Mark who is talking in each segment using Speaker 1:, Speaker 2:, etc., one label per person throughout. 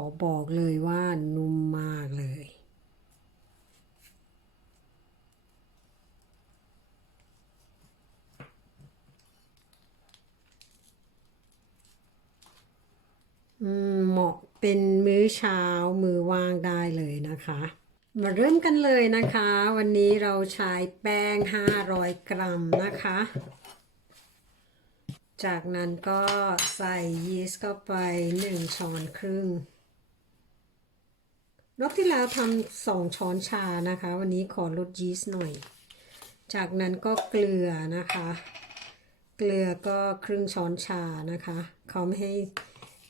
Speaker 1: อบอกเลยว่านุ่มมากเลย เหมาะเป็นมื้อเช้ามือว่างได้เลยนะคะ มาเริ่มกันเลยนะคะ วันนี้เราใช้แป้ง 500 กรัมนะคะ จากนั้นก็ใส่ยีสต์เข้าไป 1 ช้อนครึ่ง รอบที่แล้วทำสองช้อนชานะคะ วันนี้ขอลดยีสต์หน่อย จากนั้นก็เกลือนะคะ เกลือก็ครึ่งช้อนชานะคะ เขาไม่ให้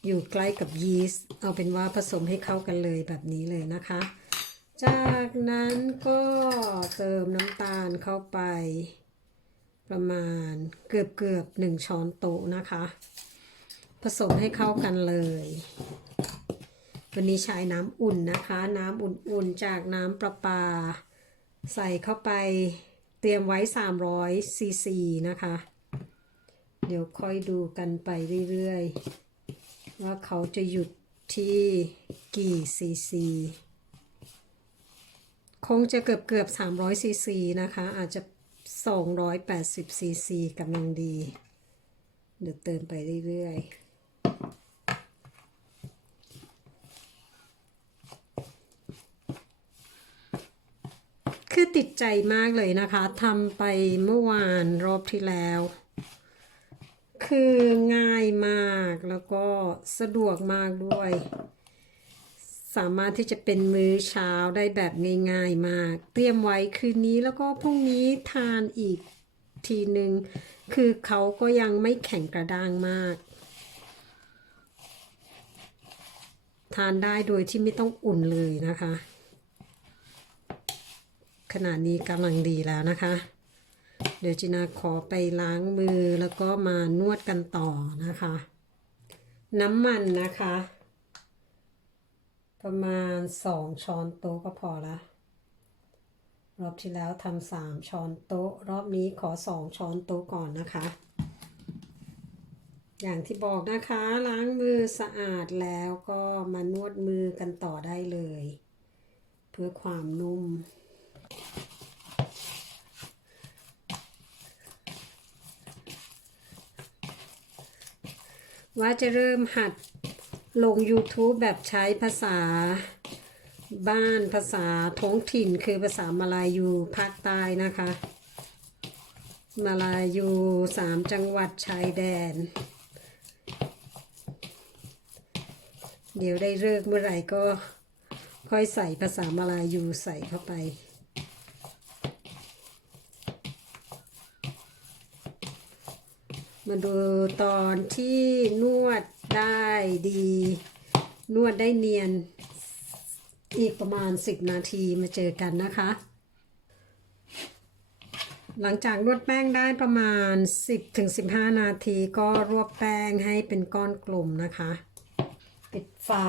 Speaker 1: อยู่ใกล้กับยีสต์เอาเป็นว่าผสมให้เข้ากันเลยแบบนี้เลยนะคะ จากนั้นก็เติมน้ำตาลเข้าไป ประมาณเกือบเกือบหนึ่งช้อนโต๊ะนะคะ ผสมให้เข้ากันเลย วันนี้ใช้น้ำอุ่นนะคะ น้ำอุ่นๆจากน้ำประปา ใส่เข้าไปเตรียมไว้ 300ซีซีนะคะ เดี๋ยวค่อยดูกันไปเรื่อยๆ ว่าเขาจะหยุดที่กี่ซีซีคงจะเกือบเกือบ300ซีซีนะคะ อาจจะ 280ซีซีกำลังดี เดี๋ยวเติมไปเรื่อยๆ ติดใจมากเลยนะคะทำไปเมื่อวานรอบที่แล้ว คือง่ายมากแล้วก็สะดวกมากด้วย สามารถที่จะเป็นมื้อเช้าได้แบบง่ายๆมาก เตรียมไว้คืนนี้แล้วก็พรุ่งนี้ทานอีกทีหนึ่งคือเขาก็ยังไม่แข็งกระด้างมาก ทานได้โดยที่ไม่ต้องอุ่นเลยนะคะ ขนาดนี้กำลังดีแล้วนะคะ เดี๋ยวจินาขอไปล้างมือแล้วก็มานวดกันต่อนะคะ น้ำมันนะคะ ประมาณสองช้อนโต๊ะก็พอละรอบที่แล้วทำสามช้อนโต๊ะ รอบนี้ขอสองช้อนโต๊ะก่อนนะคะ อย่างที่บอกนะคะล้างมือสะอาดแล้วก็มานวดมือกันต่อได้เลย เพื่อความนุ่ม ว่าจะเริ่มหัดลง YouTube แบบใช้ภาษาบ้านภาษาท้องถิ่นคือภาษามาลายูภาคใต้นะคะ มาลายูสามจังหวัดชายแดน เดี๋ยวได้เลิกเมื่อไหร่ก็ค่อยใส่ภาษามาลายูใส่เข้าไป มาดูตอนที่นวดได้ดี นวดได้เนียน อีกประมาณ 10 นาทีมาเจอกันนะคะ หลังจากนวดแป้งได้ประมาณ 10-15 นาทีก็รวบแป้งให้เป็นก้อนกลมนะคะ ปิดฝา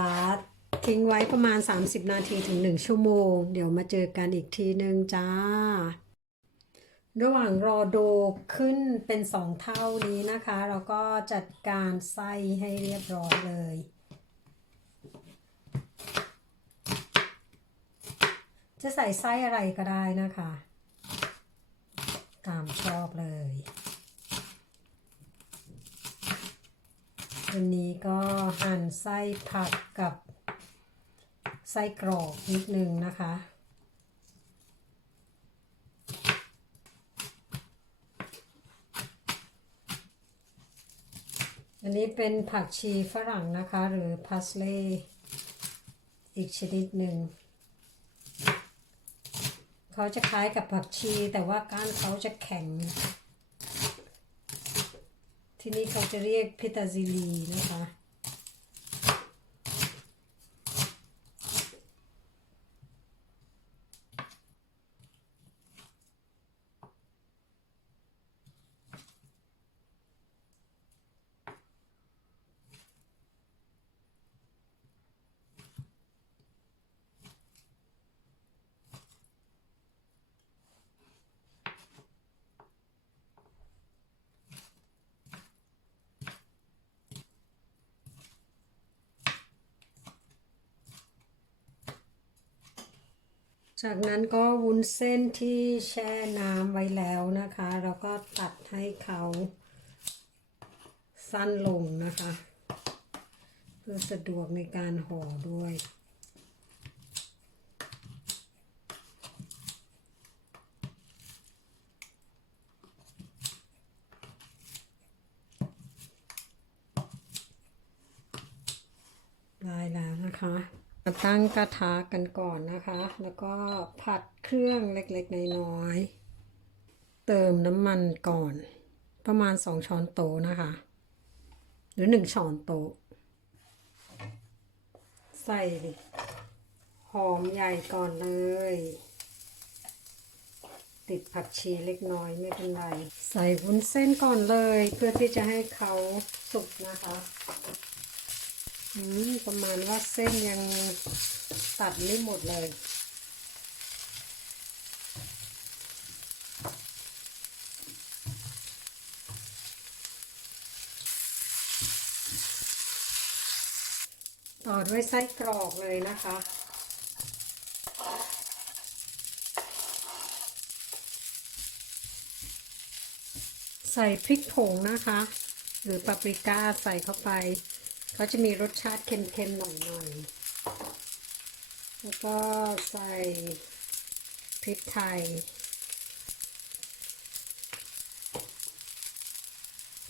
Speaker 1: ทิ้งไว้ประมาณ 30 นาทีถึง 1 ชั่วโมง เดี๋ยวมาเจอกันอีกทีนึงจ้า ระหว่างรอโดขึ้นเป็นสองเท่านี้นะคะ เราก็จัดการไส้ให้เรียบร้อยเลย จะใส่ไส้อะไรก็ได้นะคะ ตามชอบเลยวันนี้ก็หั่นไส้ผักกับไส้กรอกนิดนึงนะคะ อันนี้เป็นผักชีฝรั่งนะคะ หรือพาสเลย์อีกชนิดหนึ่ง เขาจะคล้ายกับผักชี แต่ว่าก้านเขาจะแข็ง ที่นี่เขาจะเรียกพิตาซิลีนะคะ จากนั้นก็วุ้นเส้นที่แช่น้ำไว้แล้วนะคะ เราก็ตัดให้เขาสั้นลงนะคะ เพื่อสะดวกในการห่อด้วย ได้แล้วนะคะ มา ตั้งกระทะกันก่อนนะคะ แล้วก็ผัดเครื่องเล็กๆน้อยๆเติมน้ำมันก่อน ประมาณ2ช้อนโต๊ะนะคะ หรือ1ช้อนโต๊ะใส่หอมใหญ่ก่อนเลย ติดผักชีเล็กน้อยไม่เป็นไร ใส่วุ้นเส้นก่อนเลย เพื่อที่จะให้เขาสุกนะคะ อืมประมาณว่าเส้นยังตัดไม่หมดเลยต่อด้วยไส้กรอกเลยนะคะ ใส่พริกผงนะคะ หรือปาปริก้าใส่เข้าไป เขาจะมีรสชาติเค็มๆหน่อยๆ แล้วก็ใส่พริกไทย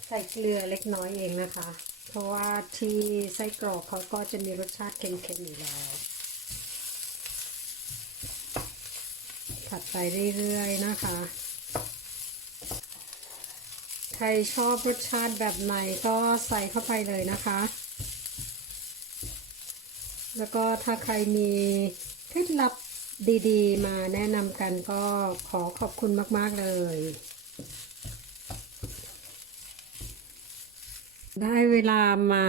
Speaker 1: ใส่เกลือเล็กน้อยเองนะคะ เพราะว่าที่ไส้กรอกเขาก็จะมีรสชาติเค็มๆอยู่แล้ว ผัดไปเรื่อยๆนะคะใครชอบรสชาติแบบไหนก็ใส่เข้าไปเลยนะคะ แล้วก็ถ้าใครมีเคล็ดลับดีๆ มาแนะนำกันก็ขอขอบคุณมากๆเลย ได้เวลามา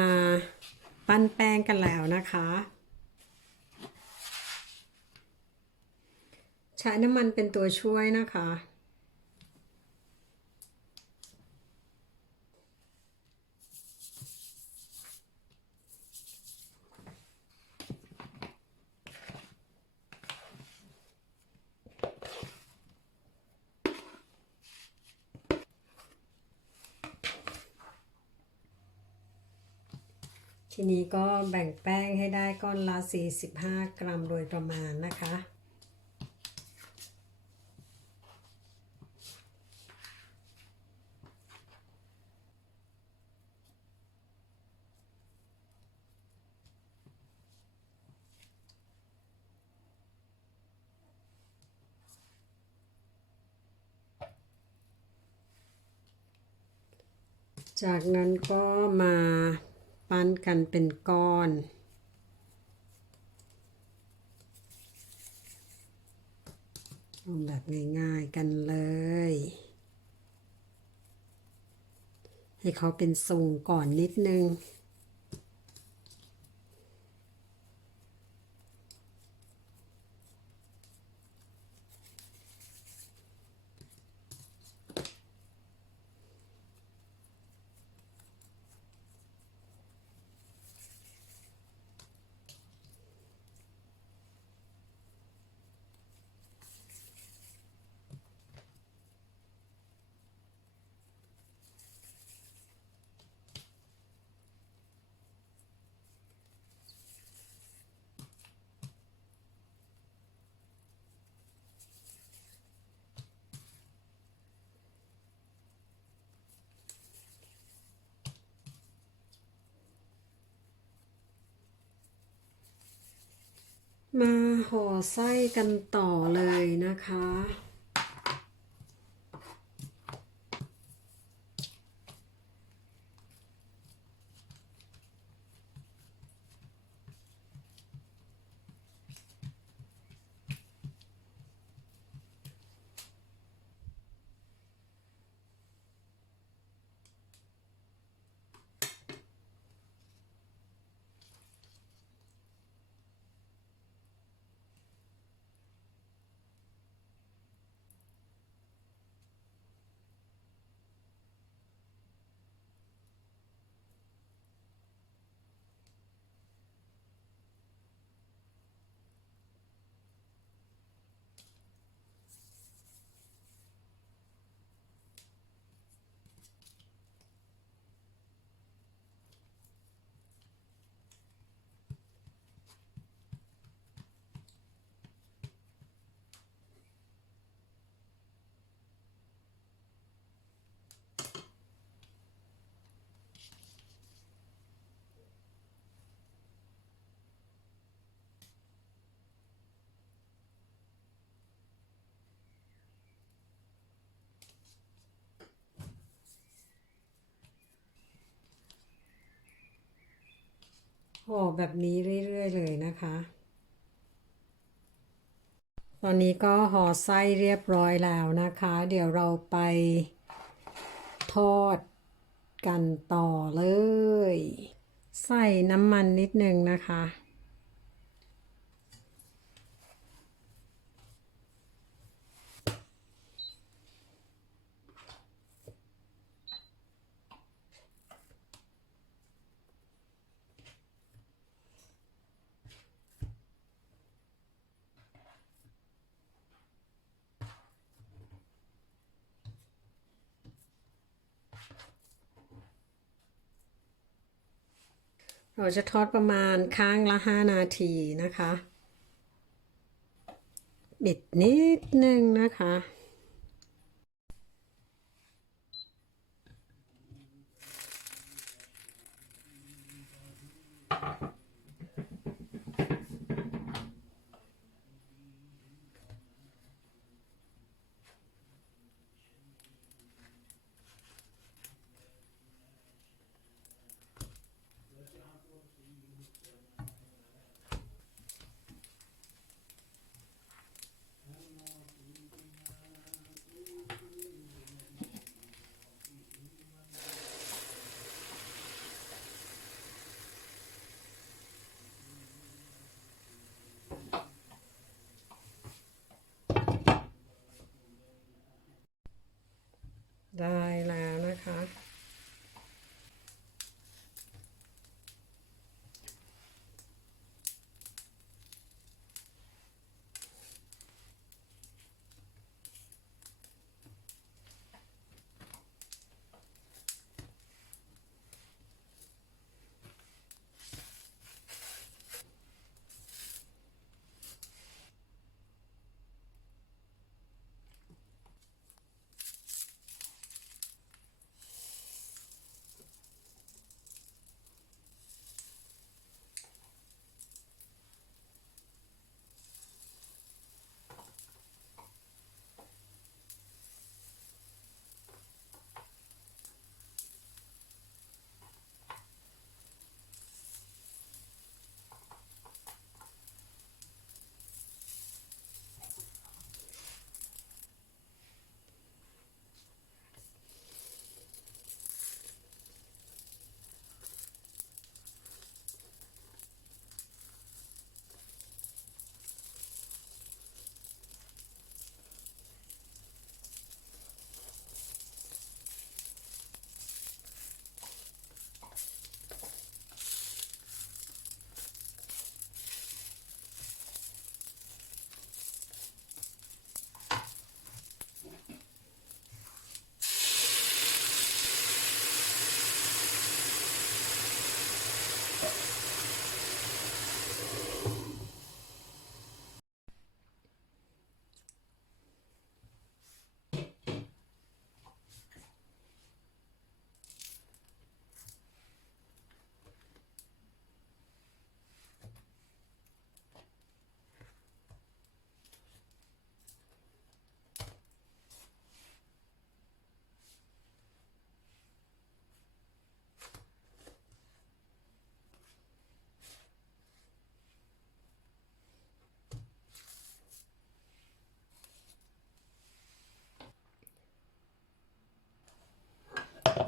Speaker 1: ปั้นแป้งกันแล้วนะคะ ใช้น้ำมันเป็นตัวช่วยนะคะ ทีนี้ก็แบ่งแป้งให้ได้ก้อนละ 45 กรัมโดยประมาณนะคะ จากนั้นก็มา ปั้นกันเป็นก้อนเอาแบบง่ายๆกันเลย ให้เขาเป็นทรงก่อนนิดนึง มาห่อไส้กันต่อเลยนะคะ ห่อแบบนี้เรื่อย ๆ เลยนะคะ ตอนนี้ก็ห่อไส้เรียบร้อยแล้วนะคะ เดี๋ยวเราไปทอดกันต่อเลย ใส่น้ำมันนิดนึงนะคะ เราจะทอดประมาณข้างละ5นาทีนะคะ บิดนิดนึงนะคะ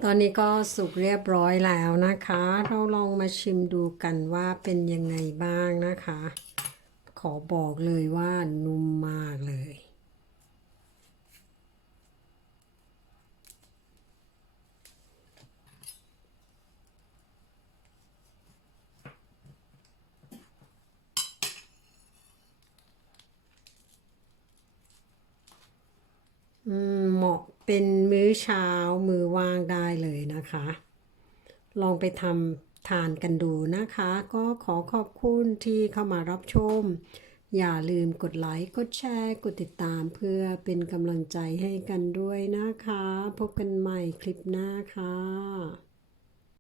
Speaker 1: ตอนนี้ก็สุกเรียบร้อยแล้วนะคะ เราลองมาชิมดูกันว่าเป็นยังไงบ้างนะคะ ขอบอกเลยว่านุ่มมากเลย อืม เป็นมื้อเช้ามือว่างได้เลยนะคะ ลองไปทำทานกันดูนะคะ ก็ขอขอบคุณที่เข้ามารับชม อย่าลืมกดไลค์กดแชร์ กดติดตามเพื่อเป็นกำลังใจให้กันด้วยนะคะ พบกันใหม่คลิปหน้าค่ะ